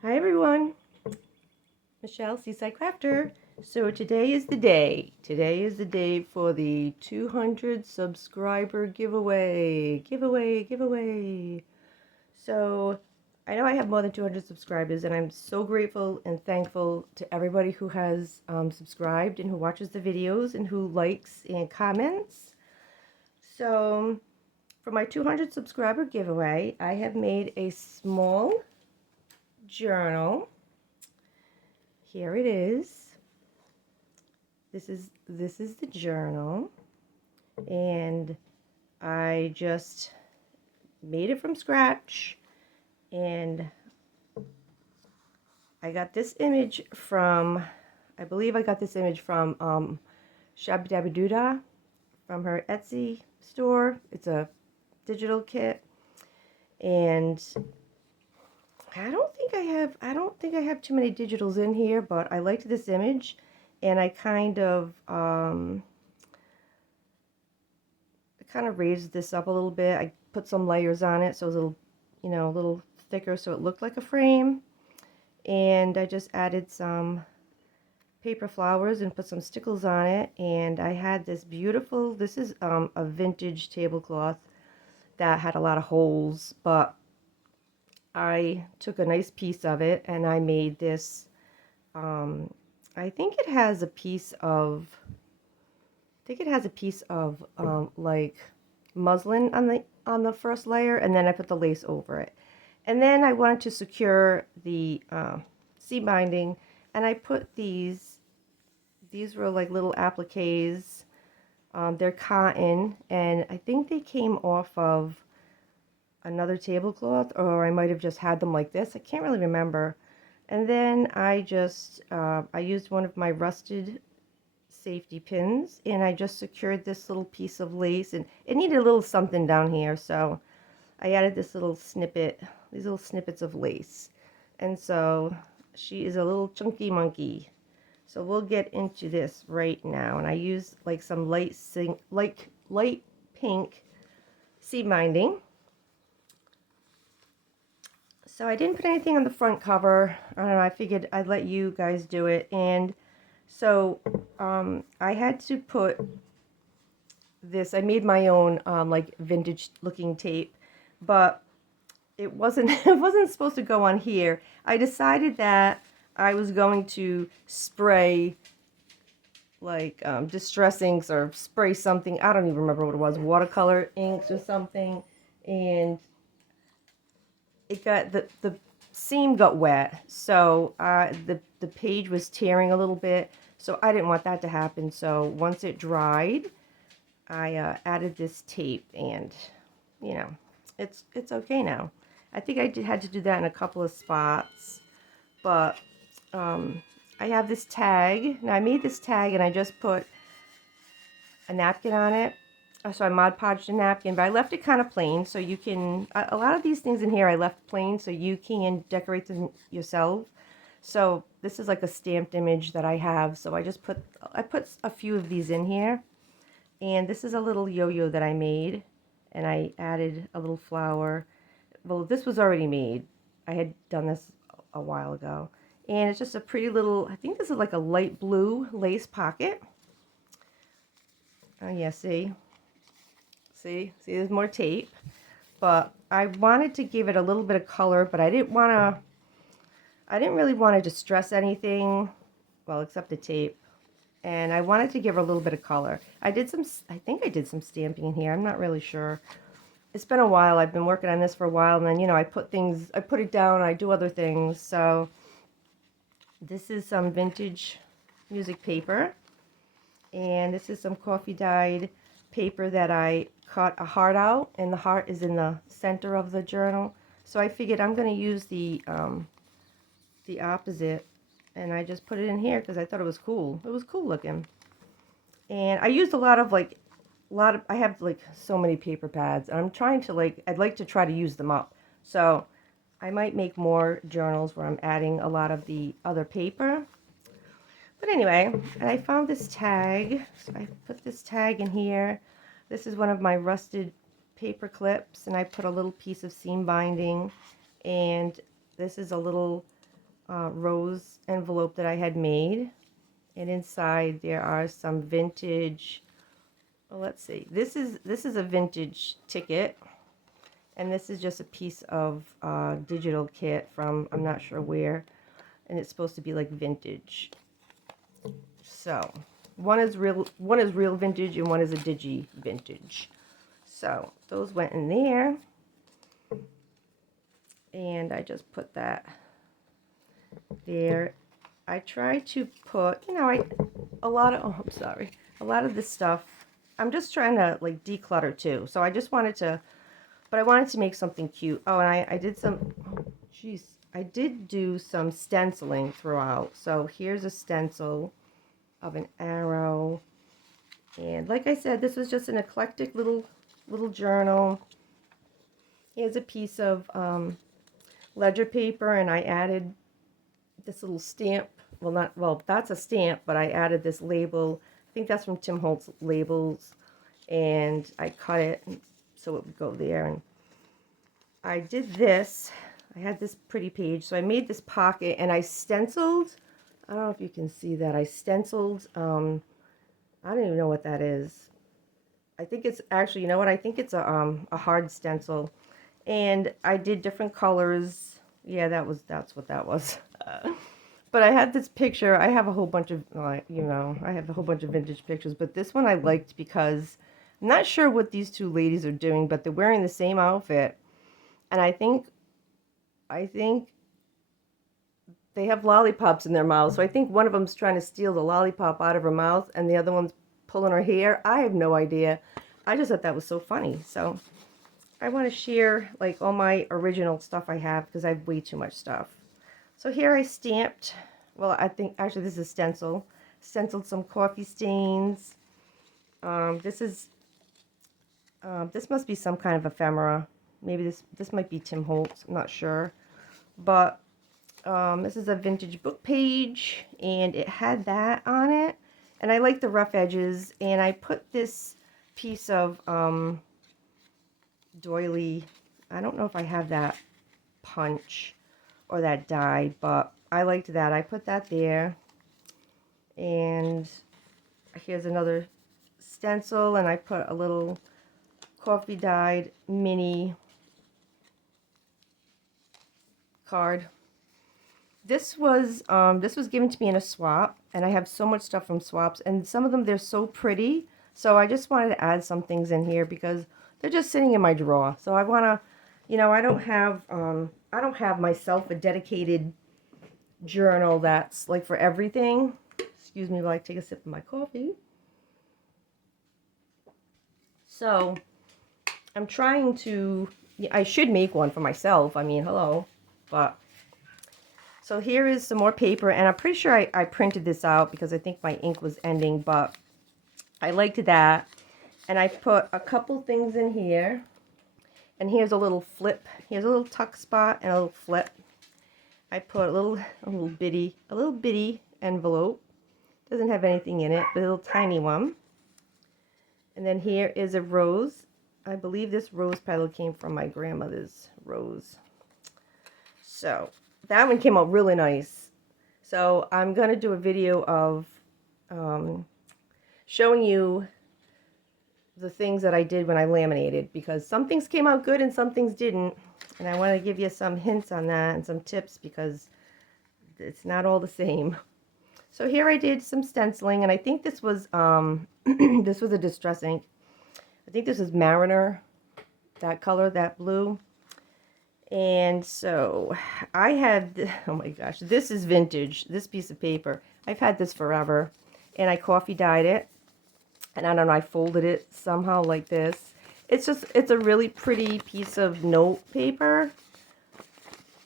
Hi everyone, Michelle Seaside Crafter. So today is the day. Today is the day for the 200 subscriber giveaway. Giveaway. So I know I have more than 200 subscribers, and I'm so grateful and thankful to everybody who has subscribed and who watches the videos and who likes and comments. So for my 200 subscriber giveaway, I have made a small journal. Here it is. This is the journal, and I just made it from scratch, and I got this image from, I believe I got this image from Shabdabaduda from her Etsy store. It's a digital kit, and I don't think I have too many digitals in here, but I liked this image, and I kind of raised this up a little bit. I put some layers on it so it was a little thicker so it looked like a frame. And I just added some paper flowers and put some stickles on it. And I had this beautiful, this is a vintage tablecloth that had a lot of holes, but I took a nice piece of it and I made this, I think it has a piece of, like muslin on the first layer, and then I put the lace over it. And then I wanted to secure the seam binding, and I put these were like little appliques. They're cotton, and I think they came off of another tablecloth, or I might have just had them like this. I can't really remember. And then I used one of my rusted safety pins, and I just secured this little piece of lace, and it needed a little something down here, so I added these little snippets of lace. And so she is a little chunky monkey. So we'll get into this right now, and I use like some light pink seed binding. So I didn't put anything on the front cover. I don't know, I figured I'd let you guys do it. And so I had to put this, I made my own like vintage looking tape, but it wasn't it wasn't supposed to go on here. I decided that I was going to spray like distress inks or spray something. I don't even remember what it was, watercolor inks or something, and it got the seam got wet, so the page was tearing a little bit. So I didn't want that to happen. So once it dried, I added this tape, and you know, it's okay now. I think had to do that in a couple of spots, but I have this tag. Now I made this tag, and I just put a napkin on it. So I Mod Podged a napkin, but I left it kind of plain, so you can, a lot of these things in here I left plain, so you can decorate them yourself. So this is like a stamped image that I have, so I put a few of these in here. And this is a little yo-yo that I made, and I added a little flower. Well, this was already made. I had done this a while ago. And it's just a pretty little, I think this is like a light blue lace pocket. Oh yeah, see, there's more tape. But I wanted to give it a little bit of color, but I didn't really want to distress anything, well, except the tape. And I wanted to give her a little bit of color. I think I did some stamping in here. I'm not really sure. It's been a while. I've been working on this for a while, and then, I put it down, I do other things. So this is some vintage music paper, and this is some coffee dyed paper that I cut a heart out, and the heart is in the center of the journal. So I figured I'm going to use the opposite, and I just put it in here because I thought it was cool. It was cool looking. And I used I have like so many paper pads, and I'm trying to I'd like to try to use them up. So I might make more journals where I'm adding a lot of the other paper. But anyway, I found this tag, so I put this tag in here. This is one of my rusted paper clips, and I put a little piece of seam binding, and this is a little rose envelope that I had made. And inside there are some vintage, well, let's see, this is a vintage ticket. And this is just a piece of digital kit from, I'm not sure where. And it's supposed to be like vintage. So one is real vintage and one is a digi vintage. So those went in there. And I just put that there. I try to put, you know, a lot of this stuff, I'm just trying to like declutter too. So I just wanted to, but I wanted to make something cute. Oh, and I did some, jeez, I did do some stenciling throughout. So here's a stencil of an arrow. And like I said, this was just an eclectic little journal. Here's a piece of ledger paper, and I added this little stamp. Well, that's a stamp, but I added this label. I think that's from Tim Holtz Labels, and I cut it so it would go there. And I did this. I had this pretty page, so I made this pocket, and I stenciled. I don't know if you can see that. I stenciled. I don't even know what that is. I think it's actually, you know what? I think it's a hard stencil, and I did different colors. Yeah, that's what that was. But I had this picture. I have a whole bunch of, you know, I have a whole bunch of vintage pictures. But this one I liked because I'm not sure what these two ladies are doing, but they're wearing the same outfit. And I think they have lollipops in their mouths. So I think one of them's trying to steal the lollipop out of her mouth, and the other one's pulling her hair. I have no idea. I just thought that was so funny. So I want to share like all my original stuff I have because I have way too much stuff. So here I stamped, well, I think actually this is stenciled some coffee stains. This must be some kind of ephemera. Maybe this might be Tim Holtz, I'm not sure. But this is a vintage book page, and it had that on it. And I like the rough edges, and I put this piece of doily, I don't know if I have that punch or that die, but I liked that. I put that there. And here's another stencil, and I put a little coffee dyed mini card. This was given to me in a swap, and I have so much stuff from swaps, and some of them, they're so pretty. So I just wanted to add some things in here because they're just sitting in my drawer. So I want to, you know, I don't have myself a dedicated journal that's like for everything. Excuse me while I take a sip of my coffee. So I'm trying to, I should make one for myself. I mean, hello. But so here is some more paper, and I'm pretty sure I printed this out because I think my ink was ending, but I liked that. And I put a couple things in here. And here's a little flip. Here's a little tuck spot and a little flip. I put a little bitty envelope. Doesn't have anything in it, but a little tiny one. And then here is a rose. I believe this rose petal came from my grandmother's rose. So that one came out really nice. So I'm going to do a video of showing you the things that I did when I laminated, because some things came out good and some things didn't, and I want to give you some hints on that and some tips because it's not all the same. So here I did some stenciling, and I think this was this was a distress ink. I think this is Mariner, that color, that blue. And so I had, oh my gosh, this is vintage, this piece of paper. I've had this forever, and I coffee dyed it. And I don't know, I folded it somehow like this. It's a really pretty piece of note paper.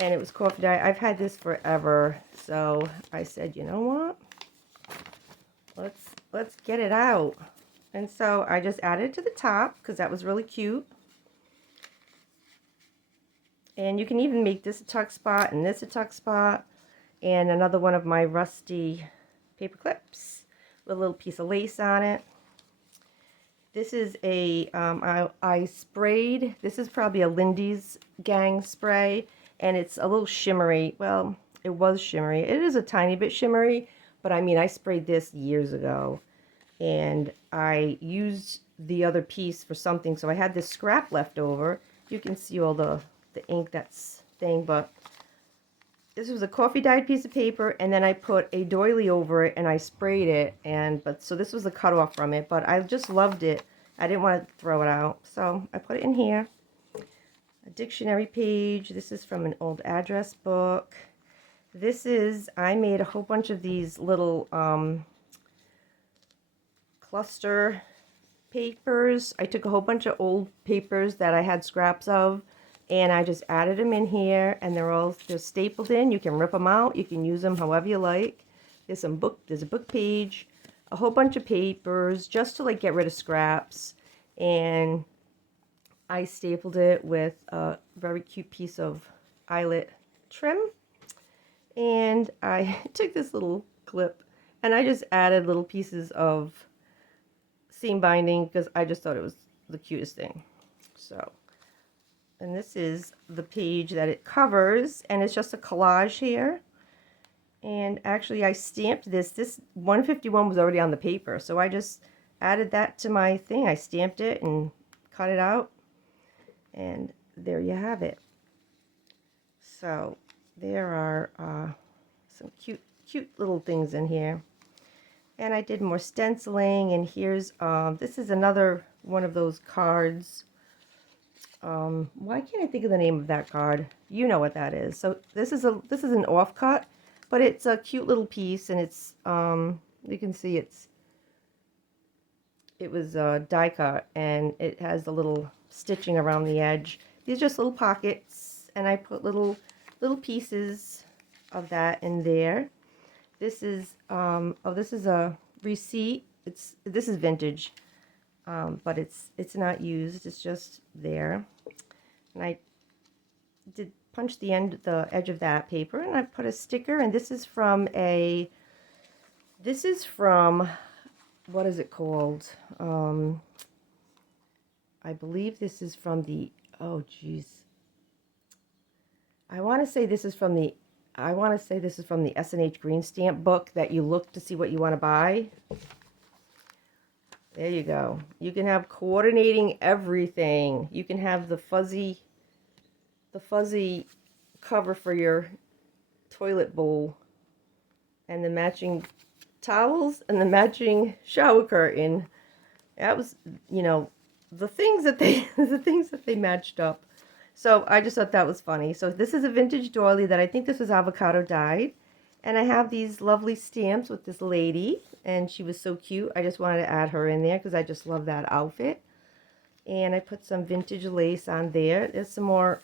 And it was coffee dye. I've had this forever. So I said, you know what? Let's get it out. And so I just added it to the top because that was really cute. And you can even make this a tuck spot and this a tuck spot. And another one of my rusty paper clips with a little piece of lace on it. This is a, I sprayed, this is probably a Lindy's Gang spray, and it's a little shimmery. Well, it was shimmery. It is a tiny bit shimmery, but I mean, I sprayed this years ago, and I used the other piece for something, so I had this scrap left over. You can see all the ink that's thing, but this was a coffee dyed piece of paper, and then I put a doily over it and I sprayed it, and so this was the cutoff from it, but I just loved it. I didn't want to throw it out, so I put it in here. A dictionary page. This is from an old address book. This is, I made a whole bunch of these little cluster papers. I took a whole bunch of old papers that I had scraps of, and I just added them in here, and they're all just stapled in. You can rip them out. You can use them however you like. There's a book page, a whole bunch of papers just to like get rid of scraps, and I stapled it with a very cute piece of eyelet trim, and I took this little clip and I just added little pieces of seam binding because I just thought it was the cutest thing. So, and this is the page that it covers, and it's just a collage here. And actually I stamped this. This 151 was already on the paper, so I just added that to my thing. I stamped it and cut it out, and there you have it. So there are some cute little things in here. And I did more stenciling, and here's this is another one of those cards. Why can't I think of the name of that card? You know what that is. So this is an offcut, but it's a cute little piece, and it's you can see it was die cut, and it has a little stitching around the edge. These are just little pockets, and I put little pieces of that in there. This is this is a receipt. This is vintage, but it's not used. It's just there, and I did punch the edge of that paper, and I put a sticker. And this is from what is it called? I believe this is from the, oh geez, I want to say this is from the S&H Green Stamp book that you look to see what you want to buy. There you go. You can have coordinating everything. You can have the fuzzy cover for your toilet bowl, and the matching towels, and the matching shower curtain. That was, you know, the things that they matched up. So I just thought that was funny. So this is a vintage doily that I think this was avocado dyed. And I have these lovely stamps with this lady, and she was so cute. I just wanted to add her in there because I just love that outfit. And I put some vintage lace on there. There's some more,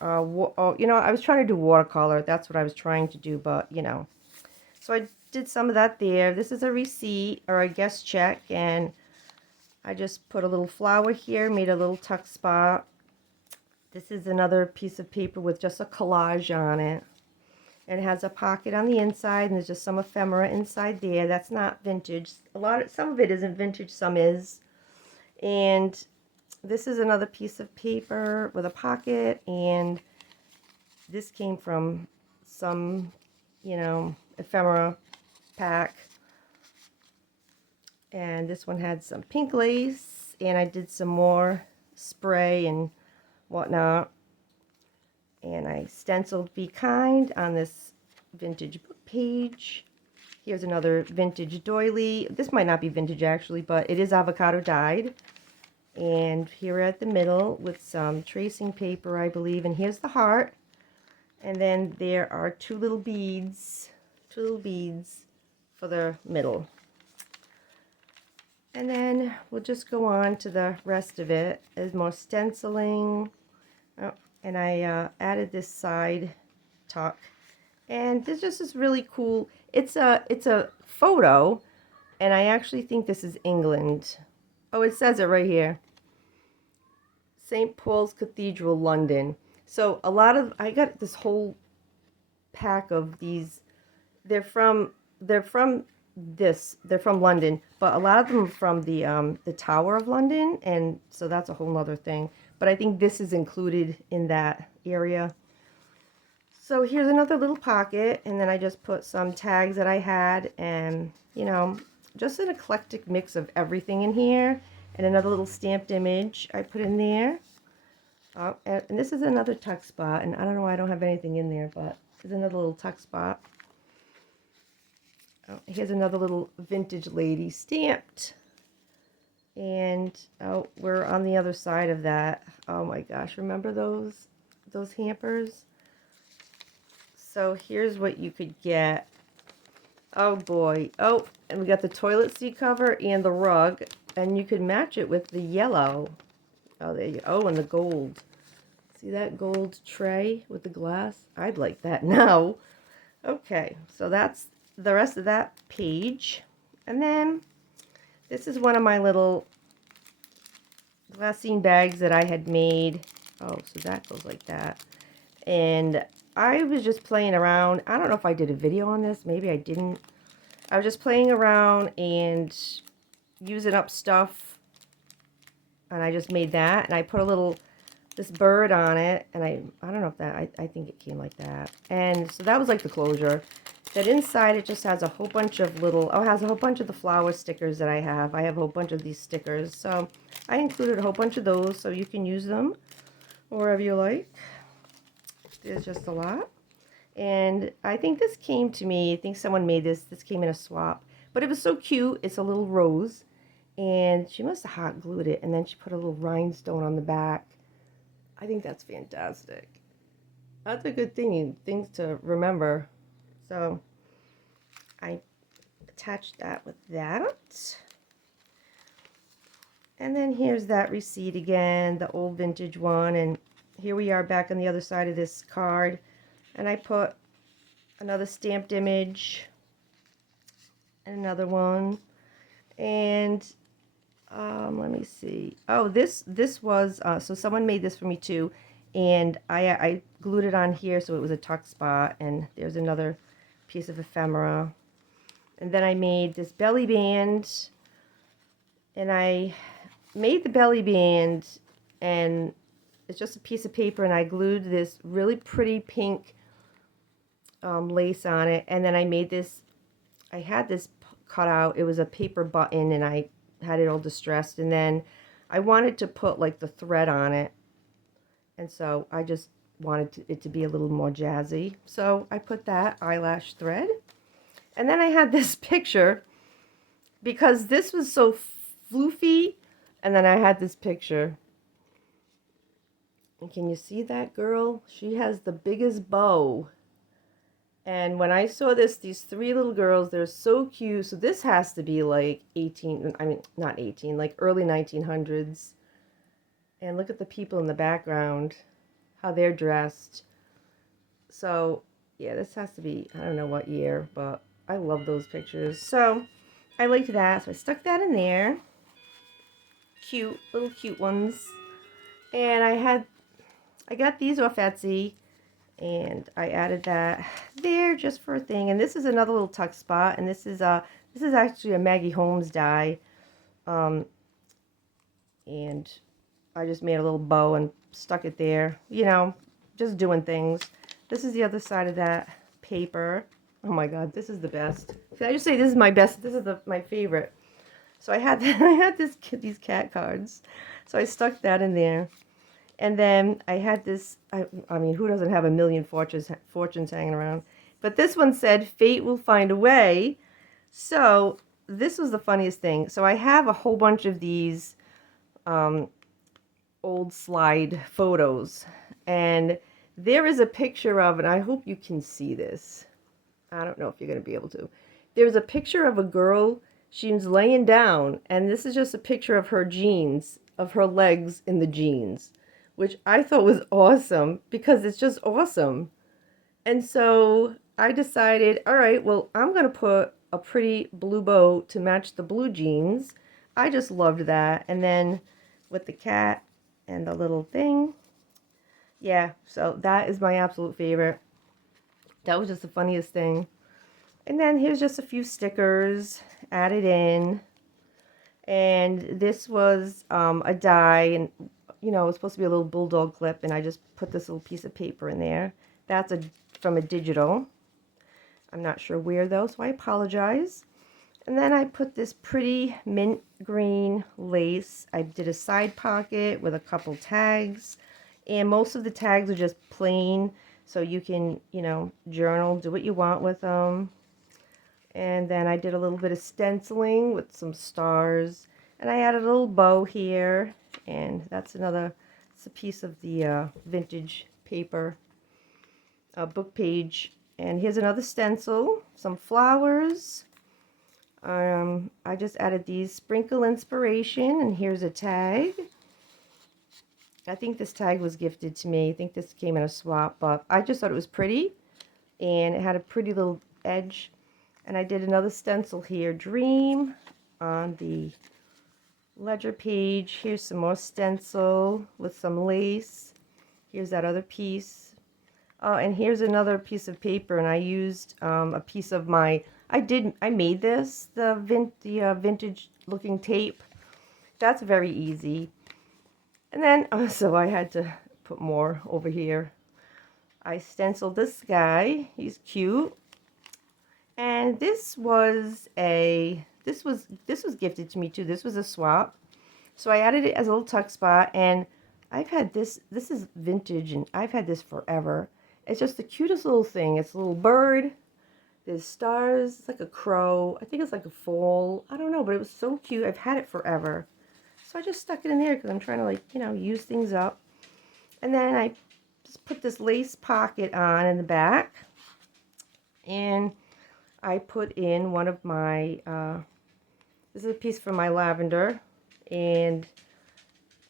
you know, I was trying to do watercolor. That's what I was trying to do, but, you know. So I did some of that there. This is a receipt, or a guest check, and I just put a little flower here, made a little tuck spot. This is another piece of paper with just a collage on it. And it has a pocket on the inside, and there's just some ephemera inside there. That's not vintage. Some of it isn't vintage, some is. And this is another piece of paper with a pocket, and this came from some, you know, ephemera pack. And this one had some pink lace, and I did some more spray and whatnot. And I stenciled "Be Kind" on this vintage book page. Here's another vintage doily. This might not be vintage actually, but it is avocado dyed. And here at the middle with some tracing paper, I believe. And here's the heart. And then there are two little beads for the middle. And then we'll just go on to the rest of it. There's more stenciling. Oh, and I added this side tuck. And this just is really cool. It's a photo, and I actually think this is England. Oh, it says it right here. St. Paul's Cathedral, London. So I got this whole pack of these. They're from London, but a lot of them are from the Tower of London, and so that's a whole nother thing. But I think this is included in that area. So here's another little pocket, and then I just put some tags that I had, and you know, just an eclectic mix of everything in here. And another little stamped image I put in there. Oh, and this is another tuck spot, and I don't know why I don't have anything in there, but there's another little tuck spot. Oh, here's another little vintage lady stamped. And oh, we're on the other side of that. Oh my gosh, remember those hampers? So here's what you could get. Oh boy. Oh, and we got the toilet seat cover and the rug, and you could match it with the yellow. Oh, there you go. Oh, and the gold. See that gold tray with the glass? I'd like that now. Okay, so that's the rest of that page. And then this is one of my little glassine bags that I had made. Oh, so that goes like that. And I was just playing around. I don't know if I did a video on this. Maybe I didn't. I was just playing around and using up stuff. And I just made that. And I put a little, this bird on it. And I don't know if that, I think it came like that. And so that was like the closure. That inside it just has a whole bunch of little, oh, it has a whole bunch of the flower stickers that I have. I have a whole bunch of these stickers. So I included a whole bunch of those so you can use them wherever you like. There's just a lot. And I think this came to me, I think someone made this. This came in a swap. But it was so cute. It's a little rose. And she must have hot glued it. And then she put a little rhinestone on the back. I think that's fantastic. That's a good thing, things to remember. So I attached that with that. And then here's that receipt again, the old vintage one. And here we are back on the other side of this card. And I put another stamped image and another one. And let me see. Oh, this was, so someone made this for me too. And I glued it on here so it was a tuck spot. And there's another piece of ephemera. And then I made this belly band. And I made the belly band, and it's just a piece of paper, and I glued this really pretty pink lace on it. And then I made this, I had this cut out. It was a paper button, and I had it all distressed. And then I wanted to put like the thread on it. And so I just wanted it to be a little more jazzy. So I put that eyelash thread. And then I had this picture because this was so floofy. And then I had this picture. And can you see that girl? She has the biggest bow. And when I saw this, these three little girls, they're so cute. So this has to be like 18, I mean, not 18, like early 1900s. And look at the people in the background, how they're dressed. So, yeah, this has to be, I don't know what year, but I love those pictures. So, I liked that. So I stuck that in there. Cute, little cute ones. And I got these off Etsy. And I added that there just for a thing. And this is another little tuck spot. And this is actually a Maggie Holmes die. And I just made a little bow and stuck it there. You know, just doing things. This is the other side of that paper. Oh my God, this is the best. Can I just say this is my best? This is my favorite. So I had these cat cards. So I stuck that in there. And then I had this, I mean, who doesn't have a million fortunes hanging around? But this one said, fate will find a way. So this was the funniest thing. So I have a whole bunch of these old slide photos. And there is a picture of, and I hope you can see this. I don't know if you're going to be able to. There's a picture of a girl. She's laying down. And this is just a picture of her jeans, of her legs in the jeans, which I thought was awesome because it's just awesome. And so I decided, all right, well, I'm going to put a pretty blue bow to match the blue jeans. I just loved that. And then with the cat and the little thing. Yeah, so that is my absolute favorite. That was just the funniest thing. And then here's just a few stickers added in. And this was a die, and you know, it was supposed to be a little bulldog clip, and I just put this little piece of paper in there. That's from a digital. I'm not sure where though, so I apologize. And then I put this pretty mint green lace. I did a side pocket with a couple tags. And most of the tags are just plain, so you can, you know, journal, do what you want with them. And then I did a little bit of stenciling with some stars. And I added a little bow here. And that's it's a piece of the vintage paper book page. And here's another stencil, some flowers. I just added these sprinkle inspiration, and here's a tag. I think this tag was gifted to me. I think this came in a swap, but I just thought it was pretty, and it had a pretty little edge. And I did another stencil here, Dream, on the ledger page. Here's some more stencil with some lace. Here's that other piece. Oh, and here's another piece of paper, and I used a piece of my, I made this, the vintage looking tape. That's very easy. And then, so I had to put more over here. I stenciled this guy. He's cute. And this was gifted to me too. This was a swap. So I added it as a little tuck spot, and I've had this is vintage, and I've had this forever. It's just the cutest little thing. It's a little bird. There's stars. It's like a crow. I think it's like a foal. I don't know, but it was so cute. I've had it forever. So I just stuck it in there because I'm trying to, like, you know, use things up. And then I just put this lace pocket on in the back. And I put in one of my, this is a piece from my lavender. And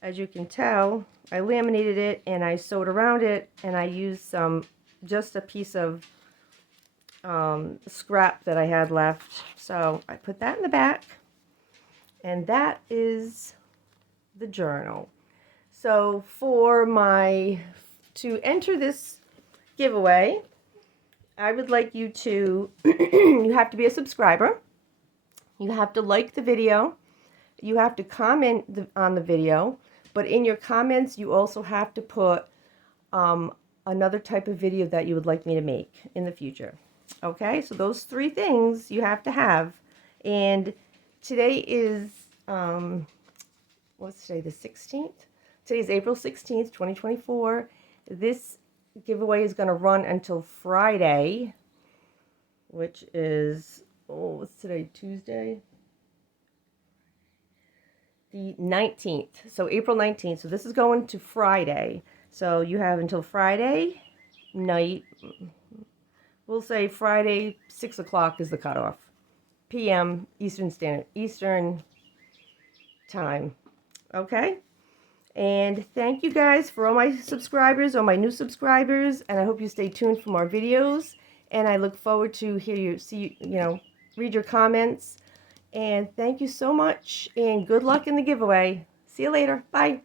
as you can tell, I laminated it and I sewed around it, and I used just a piece of scrap that I had left. So I put that in the back, and that is the journal. So to enter this giveaway, I would like you to, you have to be a subscriber, you have to like the video, you have to comment on the video, but in your comments you also have to put another type of video that you would like me to make in the future. Okay, so those 3 things you have to have. And today is, what's today, the 16th? Today is April 16th, 2024. This giveaway is going to run until Friday, which is, what's today, Tuesday? The 19th. So April 19th. So this is going to Friday. So you have until Friday night. We'll say Friday, 6 o'clock is the cutoff. PM Eastern time. Okay? And thank you guys for all my subscribers, all my new subscribers, and I hope you stay tuned for more videos. And I look forward to read your comments. And thank you so much, and good luck in the giveaway. See you later. Bye.